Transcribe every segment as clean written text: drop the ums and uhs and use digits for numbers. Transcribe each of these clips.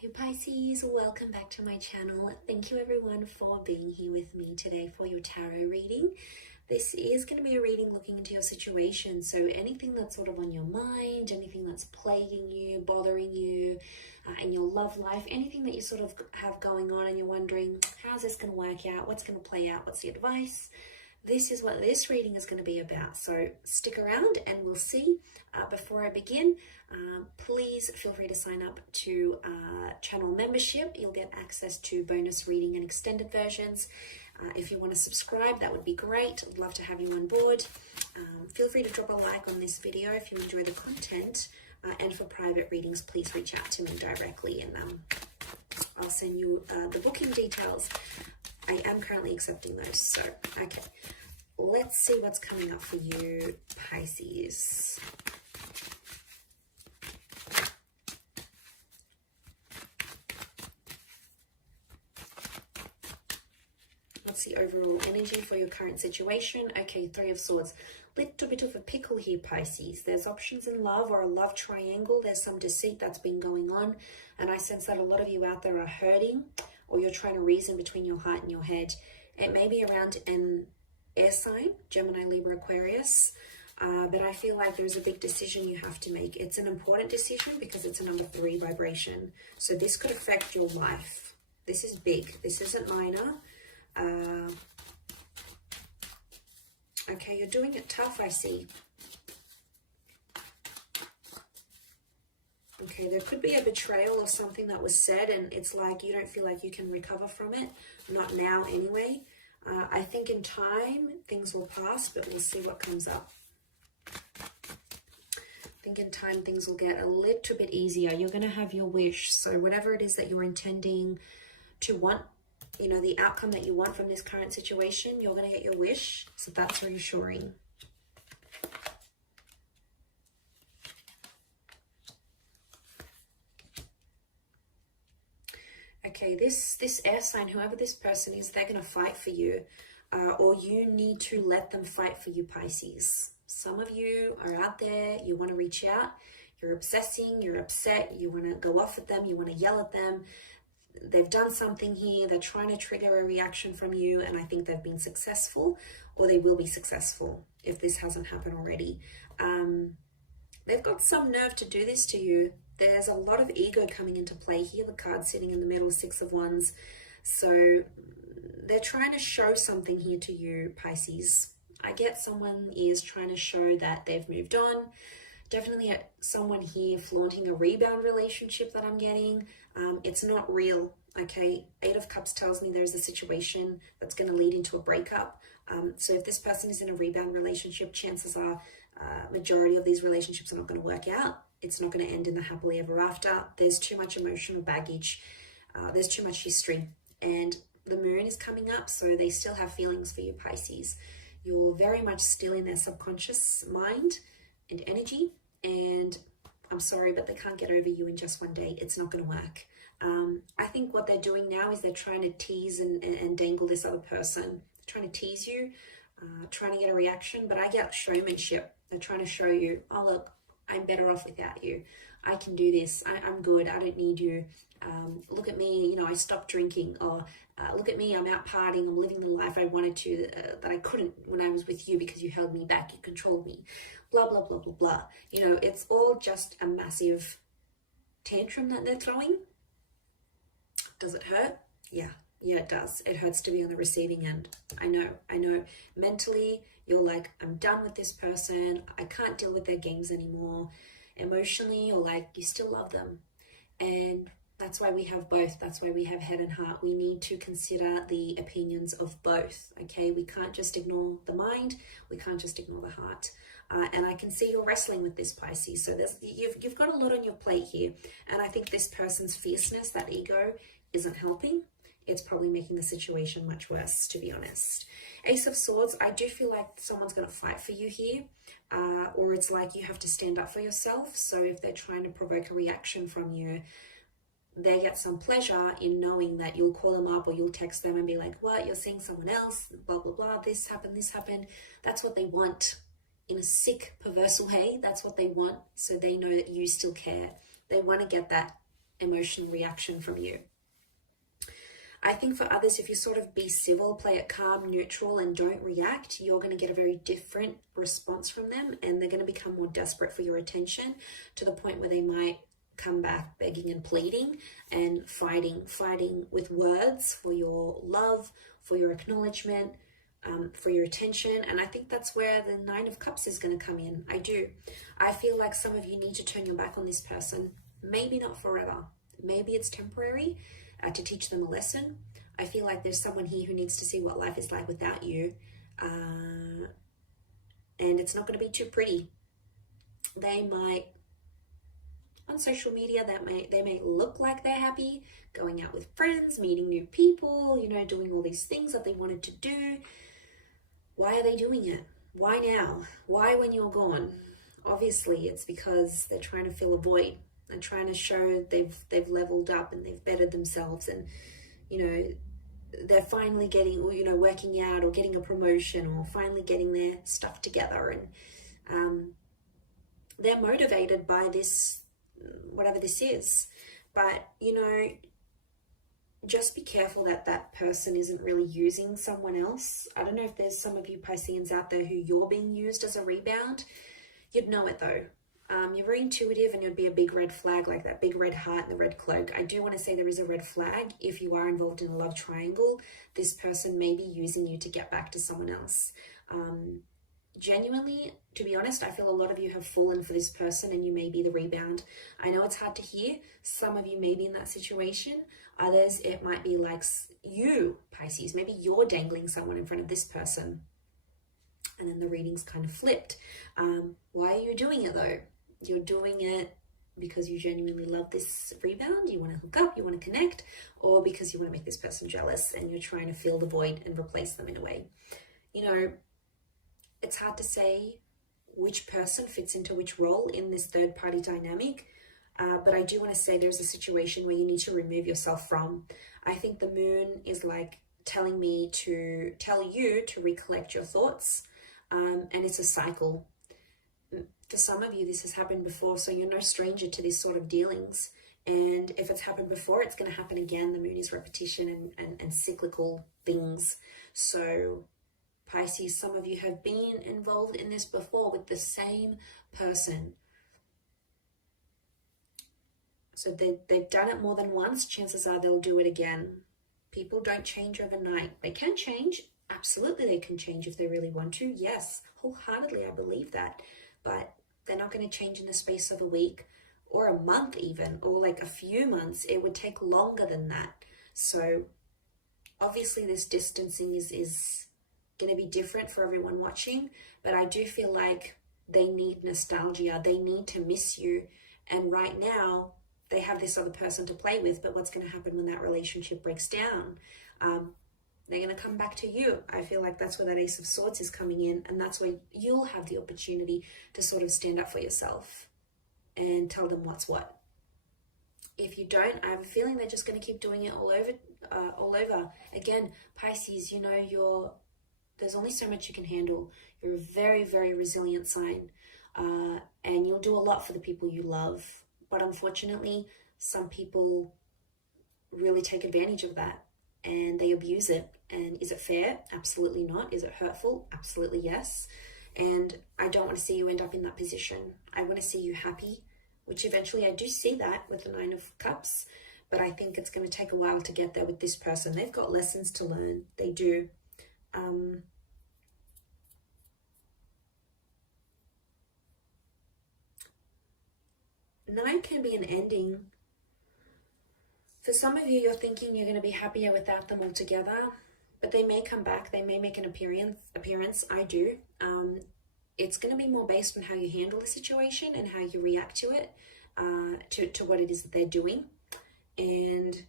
Hey Pisces, welcome back to my channel. Thank you everyone for being here with me today for your tarot reading. This is going to be a reading looking into your situation. So anything that's sort of on your mind, anything that's plaguing you, bothering you in your love life, anything that you sort of have going on and you're wondering, how's this going to work out? What's going to play out? What's the advice? This is what this reading is going to be about. So stick around and we'll see. Before I begin, please feel free to sign up to channel membership. You'll get access to bonus reading and extended versions. If you want to subscribe, that would be great. I'd love to have you on board. Feel free to drop a like on this video if you enjoy the content. And for private readings, please reach out to me directly and I'll send you the booking details. I am currently accepting those. So, okay, let's see what's coming up for you, Pisces. What's the overall energy for your current situation? Okay, Three of Swords. Little bit of a pickle here, Pisces. There's options in love or a love triangle. There's some deceit that's been going on. And I sense that a lot of you out there are hurting, or you're trying to reason between your heart and your head. It may be around an air sign, Gemini, Libra, Aquarius, but I feel like there's a big decision you have to make. It's an important decision because it's a number 3 vibration. So this could affect your life. This is big. This isn't minor. Okay, you're doing it tough, I see. Okay, there could be a betrayal or something that was said and it's like you don't feel like you can recover from it. Not now anyway. I think in time things will pass, but we'll see what comes up. I think in time things will get a little bit easier. You're going to have your wish. So whatever it is that you're intending to want, you know, the outcome that you want from this current situation, you're going to get your wish. So that's reassuring. Okay, this air sign, whoever this person is, they're going to fight for you. Or you need to let them fight for you, Pisces. Some of you are out there, you want to reach out, you're obsessing, you're upset, you want to go off at them, you want to yell at them. They've done something here, they're trying to trigger a reaction from you, and I think they've been successful, or they will be successful if this hasn't happened already. They've got some nerve to do this to you. There's a lot of ego coming into play here. The card sitting in the middle, 6 of Wands. So they're trying to show something here to you, Pisces. I get someone is trying to show that they've moved on. Definitely someone here flaunting a rebound relationship that I'm getting. It's not real, okay? 8 of Cups tells me there's a situation that's going to lead into a breakup. So if this person is in a rebound relationship, chances are majority of these relationships are not going to work out. It's not going to end in the happily ever after. There's too much emotional baggage. There's too much history. And the moon is coming up, so they still have feelings for you, Pisces. You're very much still in their subconscious mind and energy. And I'm sorry, but they can't get over you in just one day. It's not going to work. I think what they're doing now is they're trying to tease and dangle this other person. They're trying to tease you, trying to get a reaction, but I get showmanship. They're trying to show you, oh, look, I'm better off without you. I can do this. I'm good. I don't need you. Look at me. You know, I stopped drinking. Or look at me. I'm out partying. I'm living the life I wanted to, that I couldn't when I was with you because you held me back. You controlled me. Blah, blah, blah, blah, blah. You know, it's all just a massive tantrum that they're throwing. Does it hurt? Yeah. Yeah, it does. It hurts to be on the receiving end. I know. Mentally, you're like, I'm done with this person. I can't deal with their games anymore. Emotionally, you're like, you still love them. And that's why we have both. That's why we have head and heart. We need to consider the opinions of both, okay? We can't just ignore the mind. We can't just ignore the heart. And I can see you're wrestling with this, Pisces. So you've got a lot on your plate here. And I think this person's fierceness, that ego, isn't helping. It's probably making the situation much worse, to be honest. Ace of Swords, I do feel like someone's going to fight for you here. Or it's like you have to stand up for yourself. So if they're trying to provoke a reaction from you, they get some pleasure in knowing that you'll call them up or you'll text them and be like, what, you're seeing someone else, blah, blah, blah, this happened, this happened. That's what they want. In a sick, perverse way, that's what they want. So they know that you still care. They want to get that emotional reaction from you. I think for others, if you sort of be civil, play it calm, neutral, and don't react, you're going to get a very different response from them, and they're going to become more desperate for your attention to the point where they might come back begging and pleading and fighting with words for your love, for your acknowledgement, for your attention. And I think that's where the Nine of Cups is going to come in. I feel like some of you need to turn your back on this person. Maybe not forever. Maybe it's temporary, to teach them a lesson. I feel like there's someone here who needs to see what life is like without you. And it's not going to be too pretty. They might, on social media, they may look like they're happy, going out with friends, meeting new people, doing all these things that they wanted to do. Why are they doing it? Why now? Why when you're gone? Obviously, it's because they're trying to fill a void. They're trying to show they've leveled up and they've bettered themselves, and they're finally getting, working out or getting a promotion or finally getting their stuff together, and they're motivated by this, whatever this is. But just be careful that that person isn't really using someone else. I don't know if there's some of you Pisceans out there who you're being used as a rebound. You'd know it though. You're very intuitive, and you'd be a big red flag, like that big red heart and the red cloak. I do want to say there is a red flag. If you are involved in a love triangle, this person may be using you to get back to someone else. Genuinely, to be honest, I feel a lot of you have fallen for this person and you may be the rebound. I know it's hard to hear. Some of you may be in that situation. Others, it might be like you, Pisces. Maybe you're dangling someone in front of this person. And then the reading's kind of flipped. Why are you doing it though? You're doing it because you genuinely love this rebound, you want to hook up, you want to connect, or because you want to make this person jealous and you're trying to fill the void and replace them in a way. It's hard to say which person fits into which role in this third party dynamic, but I do want to say there's a situation where you need to remove yourself from. I think the moon is like telling you to recollect your thoughts, and it's a cycle. For some of you, this has happened before, so you're no stranger to these sort of dealings. And if it's happened before, it's going to happen again. The moon is repetition and cyclical things. So Pisces, some of you have been involved in this before with the same person. So they've done it more than once. Chances are they'll do it again. People don't change overnight. They can change. Absolutely, they can change if they really want to. Yes, wholeheartedly, I believe that. But they're not going to change in the space of a week or a month even, or like a few months. It would take longer than that. So obviously this distancing is going to be different for everyone watching, but I do feel like they need nostalgia. They need to miss you. And right now they have this other person to play with, but what's going to happen when that relationship breaks down? They're going to come back to you. I feel like that's where that Ace of Swords is coming in, and that's where you'll have the opportunity to sort of stand up for yourself and tell them what's what. If you don't, I have a feeling they're just going to keep doing it all over. Again, Pisces, there's only so much you can handle. You're a very, very resilient sign, and you'll do a lot for the people you love. But unfortunately, some people really take advantage of that and they abuse it. And is it fair? Absolutely not. Is it hurtful? Absolutely yes. And I don't want to see you end up in that position. I want to see you happy, which eventually I do see that with the Nine of Cups, but I think it's going to take a while to get there with this person. They've got lessons to learn. They do. Nine can be an ending. For some of you, you're thinking you're going to be happier without them altogether, but they may come back. They may make an appearance. I do. It's going to be more based on how you handle the situation and how you react to it, to what it is that they're doing. And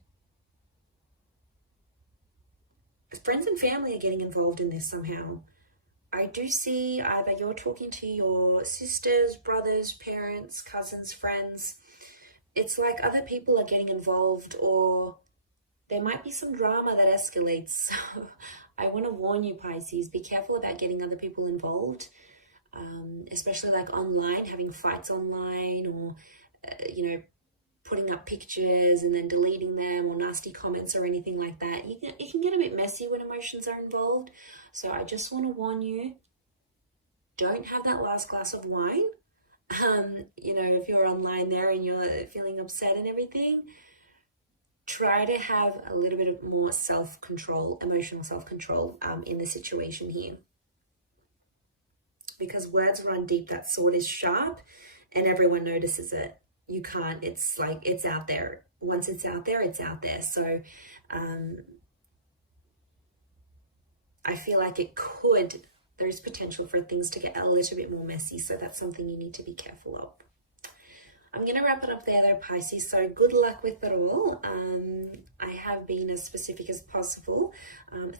friends and family are getting involved in this somehow. I do see either you're talking to your sisters, brothers, parents, cousins, friends. It's like other people are getting involved, or there might be some drama that escalates. So I want to warn you, Pisces, be careful about getting other people involved, especially like online, having fights online, or, putting up pictures and then deleting them, or nasty comments or anything like that. It can get a bit messy when emotions are involved. So I just want to warn you, don't have that last glass of wine. You know, if you're online there and you're feeling upset and everything, try to have a little bit more self-control, emotional self-control in the situation here. Because words run deep, that sword is sharp and everyone notices it. You can't, it's like, it's out there. Once it's out there, it's out there. So I feel like there's potential for things to get a little bit more messy. So that's something you need to be careful of. I'm going to wrap it up there though, Pisces. So good luck with it all. I have been as specific as possible.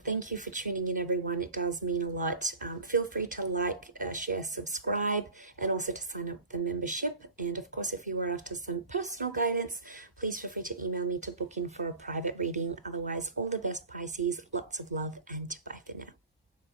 Thank you for tuning in, everyone. It does mean a lot. Feel free to like, share, subscribe, and also to sign up for the membership. And of course, if you are after some personal guidance, please feel free to email me to book in for a private reading. Otherwise, all the best, Pisces. Lots of love, and bye for now.